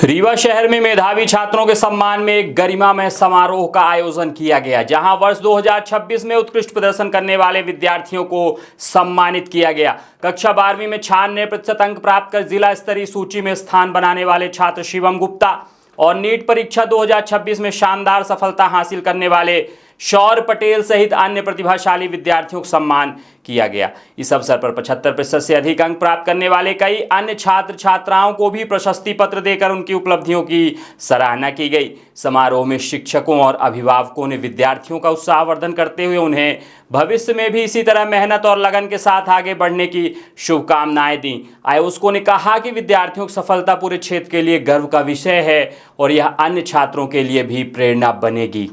रीवा शहर में मेधावी छात्रों के सम्मान में एक गरिमामय समारोह का आयोजन किया गया, जहां वर्ष 2026 में उत्कृष्ट प्रदर्शन करने वाले विद्यार्थियों को सम्मानित किया गया। कक्षा 12वीं में 96% अंक प्राप्त कर जिला स्तरीय सूची में स्थान बनाने वाले छात्र शिवम गुप्ता और नीट परीक्षा 2026 में शानदार सफलता हासिल करने वाले शौर्य पटेल सहित अन्य प्रतिभाशाली विद्यार्थियों को सम्मान किया गया। इस अवसर पर 75% से अधिक अंक प्राप्त करने वाले कई अन्य छात्र छात्राओं को भी प्रशस्ति पत्र देकर उनकी उपलब्धियों की सराहना की गई। समारोह में शिक्षकों और अभिभावकों ने विद्यार्थियों का उत्साहवर्धन करते हुए उन्हें भविष्य में भी इसी तरह मेहनत और लगन के साथ आगे बढ़ने की शुभकामनाएं दी। आयोजकों ने कहा कि विद्यार्थियों की सफलता पूरे क्षेत्र के लिए गर्व का विषय है और यह अन्य छात्रों के लिए भी प्रेरणा बनेगी।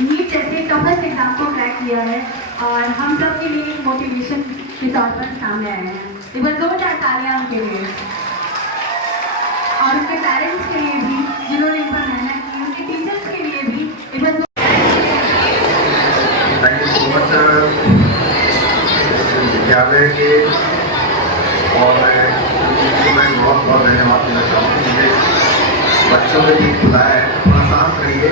नीट जैसे टफेस्ट एग्जाम को क्रैक किया है और हम सब के लिए एक मोटिवेशन के तौर पर सामने आए हैं। एक बार जोरदार तालियां उनके लिए और उनके पेरेंट्स के लिए भी जिन्होंने इन पर मेहनत की, उनके टीचर्स के लिए भी एक बार। थैंक यू सो मच विद्यालय के और मैं बहुत बहुत धन्यवाद देना चाहूँ। मुझे बच्चों के लिए बुलाया है, थोड़ा शांत रहिए।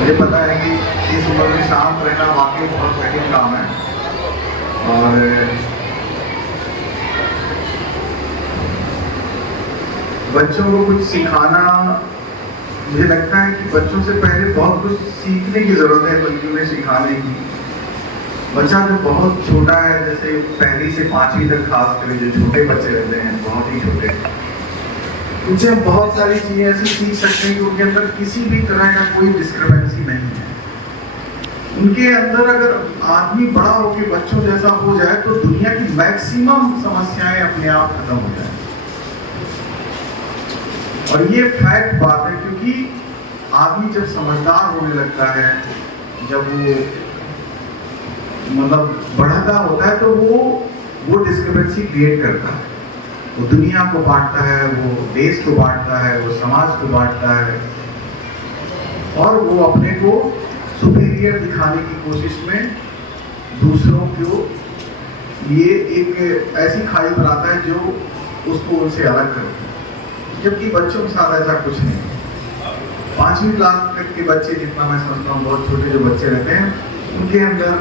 मुझे पता है कि इस उम्र में शांत रहना वाकई बहुत कठिन काम है और बच्चों को कुछ सिखाना, मुझे लगता है कि बच्चों से पहले बहुत कुछ सीखने की ज़रूरत है बल्कि उन्हें सिखाने की। बच्चा जो बहुत छोटा है, जैसे पहली से 5वीं तक खास कर जो छोटे बच्चे रहते हैं, बहुत ही छोटे, उनसे हम बहुत सारी चीज़ें ऐसी सीख सकते हैं कि उनके अंदर किसी भी तरह का कोई डिस्क्रिपेंसी नहीं है। उनके अंदर अगर आदमी बड़ा होकर बच्चों जैसा हो जाए तो दुनिया की मैक्सिमम समस्याएं अपने आप खत्म हो जाए। और ये फैक्ट बात है, क्योंकि आदमी जब समझदार होने लगता है, जब वो मतलब बढ़ता होता है, तो वो डिस्क्रिपेंसी क्रिएट करता है। वो दुनिया को बांटता है, वो देश को बांटता है, वो समाज को बांटता है और वो अपने को सुपीरियर दिखाने की कोशिश में दूसरों को लिए एक ऐसी खाई बनाता है जो उसको उनसे अलग करती है। जबकि बच्चों के साथ ऐसा कुछ नहीं है। 5वीं क्लास तक के बच्चे, जितना मैं समझता हूँ, बहुत छोटे जो बच्चे रहते हैं, उनके अंदर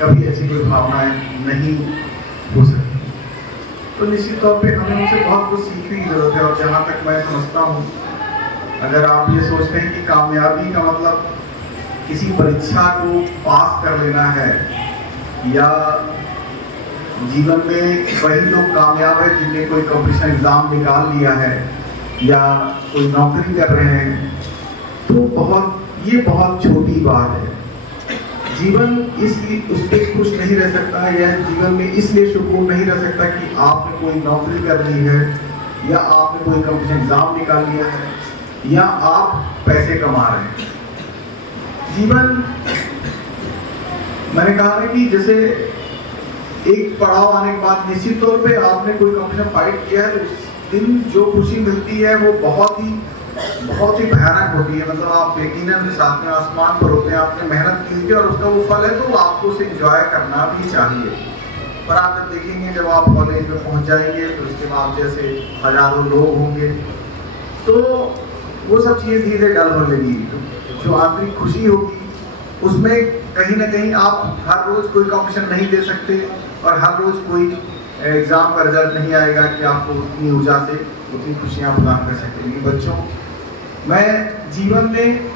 कभी ऐसी कोई भावनाएं नहीं हो सकती। तो निश्चित तौर पे हमें उनसे बहुत कुछ सीखने की जरूरत है। और जहाँ तक मैं समझता हूँ, अगर आप ये सोचते हैं कि कामयाबी का मतलब किसी परीक्षा को पास कर लेना है या जीवन में वही लोग कामयाब है जिनने कोई कंपटीशन एग्जाम निकाल लिया है या कोई नौकरी कर रहे हैं, तो ये बहुत छोटी बात है। जीवन इसलिए उस पर खुश नहीं रह सकता या जीवन में इसलिए सुकून नहीं रह सकता कि आपने कोई नौकरी कर ली है या आपने कोई कंपटीशन एग्जाम निकाल लिया है या आप पैसे कमा रहे हैं। जीवन, मैंने कहा है कि जैसे एक पड़ाव आने के बाद निश्चित तौर पे आपने कोई कंपटीशन फाइट किया है, तो उस दिन जो खुशी मिलती है वो बहुत ही भयानक होती है। मतलब आप यकीनन साथ में आसमान पर होते हैं, आपने मेहनत की थी और उसका वो फल है, तो आपको उसे एंजॉय करना भी चाहिए। पर आप जब देखेंगे, जब आप कॉलेज में पहुंच जाएंगे, तो उसके बाद जैसे हजारों लोग होंगे, तो वो सब चीज़ें धीरे धीरे डल होने लगी। जो आंतरिक खुशी होगी उसमें कहीं ना कहीं आप हर रोज कोई कॉम्पिटिशन नहीं दे सकते और हर रोज कोई एग्जाम का रिजल्ट नहीं आएगा कि आपको उतनी ऊर्जा से उतनी खुशियाँ प्रदान कर सकते हैं। बच्चों, मैं जीवन में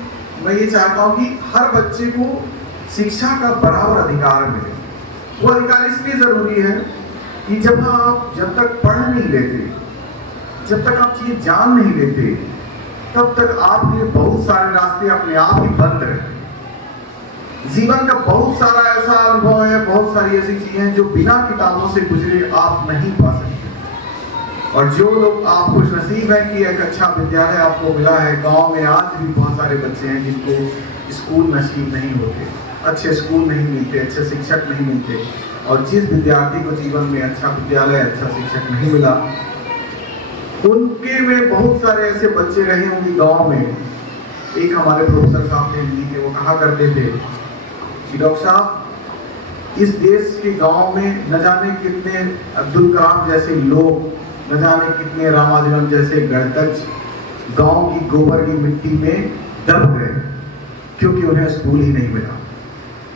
मैं ये चाहता हूँ कि हर बच्चे को शिक्षा का बराबर अधिकार मिले। वो अधिकार इसलिए ज़रूरी है कि जब तक पढ़ नहीं लेते, जब तक आप चीज़ें जान नहीं लेते, तब तक आपके बहुत सारे रास्ते अपने आप ही बंद रहते। जीवन का बहुत सारा ऐसा अनुभव है, बहुत सारी ऐसी चीज़ें हैं जो बिना किताबों से गुजरे आप नहीं पा सकते। और जो लोग, आप खुश नसीब है कि एक अच्छा विद्यालय आपको मिला है। गांव में आज भी बहुत सारे बच्चे हैं जिनको स्कूल नसीब नहीं होते, अच्छे स्कूल नहीं मिलते, अच्छे शिक्षक नहीं मिलते। और जिस विद्यार्थी को जीवन में अच्छा विद्यालय, अच्छा शिक्षक नहीं मिला, उनके में बहुत सारे ऐसे बच्चे रहे होंगे गांव में। एक हमारे प्रोफेसर साहब थे हिंदी के, वो कहा करते थे कि डॉक्टर साहब, इस देश के गांव में न जाने कितने अब्दुल कलाम जैसे लोग न जाने कितने रामाजनम जैसे गणतज्ञ गांव की गोबर की मिट्टी में दब गए क्योंकि उन्हें स्कूल ही नहीं मिला।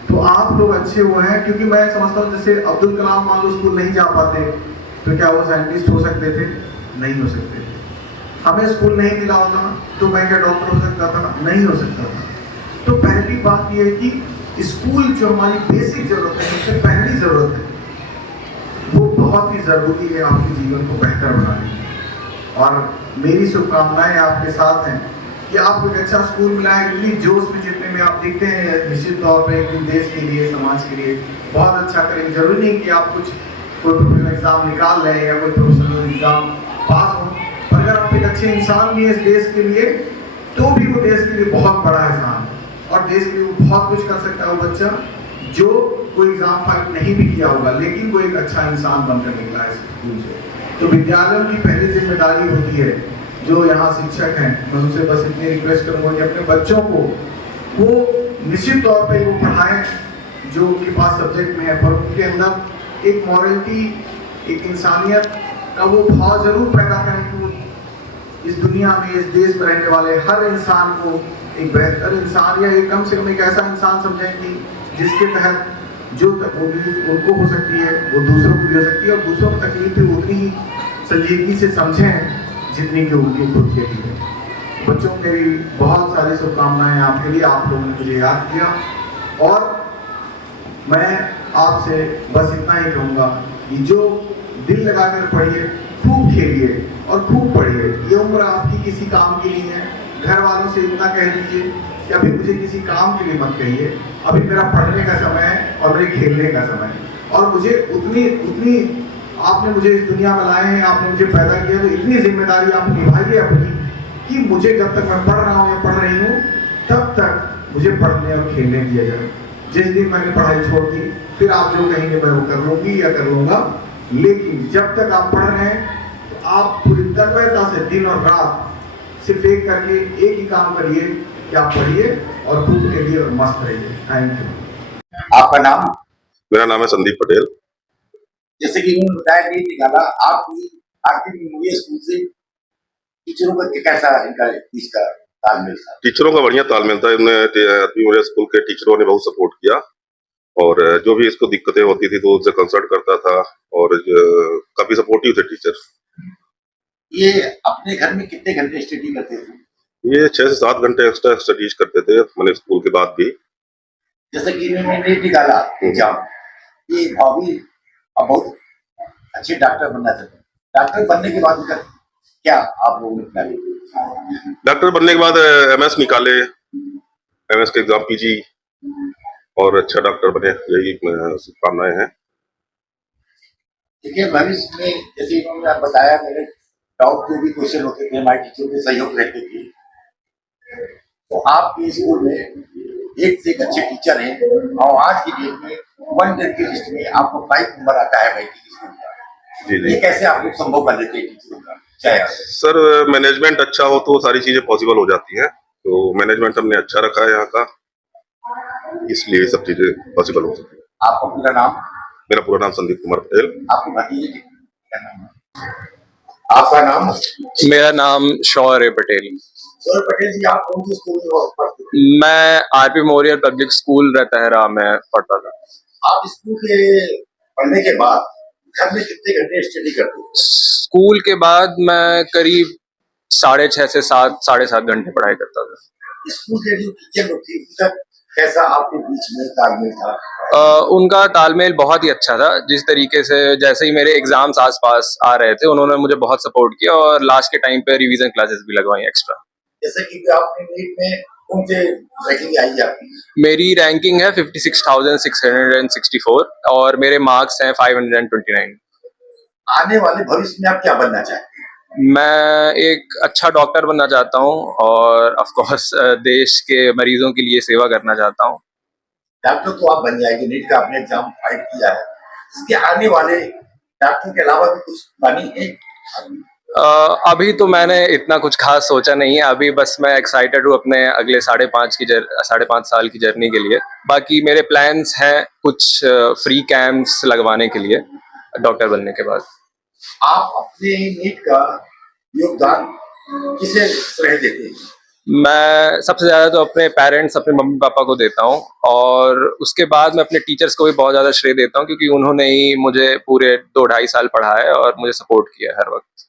तो आप लोग अच्छे वो हैं, क्योंकि मैं समझता हूँ जैसे अब्दुल कलाम मान लो स्कूल नहीं जा पाते तो क्या वो साइंटिस्ट हो सकते थे? नहीं हो सकते थे। हमें स्कूल नहीं मिला होता तो मैं क्या डॉक्टर हो सकता था? नहीं हो सकता था। तो पहली बात यह है कि स्कूल जो हमारी बेसिक जरूरत है, सबसे पहली जरूरत है, वो बहुत ही जरूरी है आपके जीवन को बेहतर बनाने की। और मेरी शुभकामनाएं आपके साथ हैं कि आपको एक अच्छा स्कूल मिला है। इतनी जोश में जितने में आप दिखते हैं, निश्चित तौर पर एक दिन देश के लिए, समाज के लिए बहुत अच्छा करेंगे। जरूरी नहीं कि आप कुछ कोई प्रोफेशनल एग्जाम निकाल लें या कोई प्रोफेशनल एग्जाम पास हो, पर अगर आप एक अच्छे इंसान भी हैं इस देश के लिए, तो भी वो देश के लिए बहुत बड़ा एहसान है। और देश के लिए वो बहुत कुछ कर सकता है वो बच्चा जो कोई एग्जाम फाइट नहीं भी किया होगा, लेकिन वो एक अच्छा इंसान बनकर निकला है स्कूल से। तो विद्यालयों की पहली जिम्मेदारी होती है, जो यहाँ शिक्षक हैं, मैं उनसे बस इतनी रिक्वेस्ट करूँगा कि अपने बच्चों को वो निश्चित तौर पे वो पढ़ाएं जो उनके पास सब्जेक्ट में है, पर उनके अंदर एक मॉरलिटी, एक इंसानियत का वो भाव जरूर पैदा करें कि वो इस दुनिया में, इस देश में रहने वाले हर इंसान को एक बेहतर इंसान या एक कम से कम एक ऐसा इंसान समझें कि जिसके तहत जो तकलीफ उनको हो सकती है वो दूसरों को भी हो सकती है, और दूसरों की तकलीफ भी उतनी ही संजीदगी से समझें जितनी कि उनकी खुद के लिए। बच्चों मेरी बहुत सारी शुभकामनाएं आपके लिए, आप लोगों ने मुझे याद किया, और मैं आपसे बस इतना ही कहूँगा कि जो दिल लगाकर पढ़िए, खूब खेलिए और खूब पढ़िए। ये उम्र आपकी किसी काम की नहीं है। घर वालों से इतना कह दीजिए कि अभी मुझे किसी काम के लिए मत कहिए, अभी मेरा पढ़ने का समय है और मेरे खेलने का समय है, और मुझे उतनी आपने मुझे इस दुनिया में लाए हैं, आपने मुझे पैदा किया, तो इतनी जिम्मेदारी आप निभाइए अपनी कि मुझे जब तक मैं पढ़ रहा हूँ या पढ़ रही हूँ तब तक मुझे पढ़ने और खेलने दिया जाए। जिस दिन मैंने पढ़ाई छोड़ दी फिर आप जो कहेंगे मैं वो कर लूँगी या कर लूँगा, लेकिन जब तक आप पढ़ रहे हैं तो आप पूरी तन्मयता से दिन और रात सिर्फ एक करके एक ही काम करिए कि आप पढ़िए और खूब खेलिए और मस्त रहिए। Thank you. आपका नाम? मेरा नाम है संदीप पटेल। जैसे कि उन्होंने बताया नहीं निकाला, आपकी आखिर में स्कूल से टीचरों का कैसा इनका इसका तालमेल था? टीचरों का बढ़िया तालमेल था। मेरे स्कूल के टीचरों ने बहुत सपोर्ट किया, और जो भी इसको दिक्कतें होती थी तो उससे कंसल्ट करता था, और काफी सपोर्टिव थे टीचर। ये अपने घर में कितने घंटे स्टडी करते थे? ये 6 से 7 घंटे एक्स्ट्रा स्टडीज करते थे मैंने स्कूल के बाद भी। जैसे कि इन्होंने नीट निकाला एग्जाम, ये हॉबी अब बहुत अच्छे डॉक्टर बनना चाहते हैं। डॉक्टर बनने के बाद उनका क्या आप लोगों ने निकाले? डॉक्टर बनने के बाद MS निकाले, MS के एग्जाम, PG, और अच्छा डॉक्टर बने, यही शुभकामनाएं हैं। देखिए भविष्य में जैसे इन्होंने बताया, मेरे डाउट जो भी क्वेश्चन होते थे हमारे टीचर के सहयोग रहते थे, तो आपके स्कूल में एक से एक अच्छे टीचर हैं, और आज की डेट में 100 की लिस्ट में आपको 5 नंबर आता है भाई की स्कूल का। जी। ये कैसे आप लोग संभव कर लेते हैं टीचरों का? चाहे सर, मैनेजमेंट अच्छा हो तो सारी चीजें पॉसिबल हो जाती हैं, तो मैनेजमेंट हमने अच्छा रखा है यहाँ का, इसलिए सब चीजें पॉसिबल हो सकती है। आपका पूरा नाम? मेरा पूरा नाम संदीप कुमार पटेल। आपके भतीजे क्या नाम है? आपका नाम? मेरा नाम शौर्य पटेल। सौरभ पटेल जी, आप कौन से स्कूल में पढ़ते थे? मैं RP मेमोरियल पब्लिक स्कूल रहता में पढ़ता था। आप स्कूल के पढ़ने के बाद घर में कितने घंटे स्टडी करते थे? स्कूल के बाद मैं करीब 6.5 से 7, 7.5 घंटे पढ़ाई करता था। स्कूल के जो टीचर लोग थे उनका कैसा आपके बीच में तालमेल था? उनका तालमेल बहुत ही अच्छा था। जिस तरीके से जैसे ही मेरे एग्जाम्स आसपास आ रहे थे, उन्होंने मुझे बहुत सपोर्ट किया, और लास्ट के टाइम पे रिवीजन क्लासेस भी लगवाई एक्स्ट्रा। जैसे कि आपने नीट में कौन से रैंकिंग आई है आपकी? मेरी रैंकिंग है 56,664, और मेरे मार्क्स हैं 529। आने वाले भविष्य में आप क्या बनना चाहते हैं? मैं एक अच्छा डॉक्टर बनना चाहता हूँ, और ऑफ कोर्स देश के मरीजों के लिए सेवा करना चाहता हूँ। डॉक्टर तो आप बन जाएंगे, नीट का आपने एग्जाम फाइट किया है, इसके आने वाले डॉक्टर के अलावा भी कुछ प्लानिंग है? अभी तो मैंने इतना कुछ खास सोचा नहीं है। अभी बस मैं एक्साइटेड हूँ अपने अगले 5.5 साल की जर्नी के लिए। बाकी मेरे प्लान्स हैं कुछ फ्री कैंप्स लगवाने के लिए डॉक्टर बनने के बाद। आप अपने नीट का योगदान किसे श्रेय देते हैं? मैं सबसे ज़्यादा तो अपने पेरेंट्स, अपने मम्मी पापा को देता हूँ, और उसके बाद मैं अपने टीचर्स को भी बहुत ज़्यादा श्रेय देता हूँ, क्योंकि उन्होंने ही मुझे पूरे 2 ढाई साल पढ़ाया और मुझे सपोर्ट किया हर वक्त।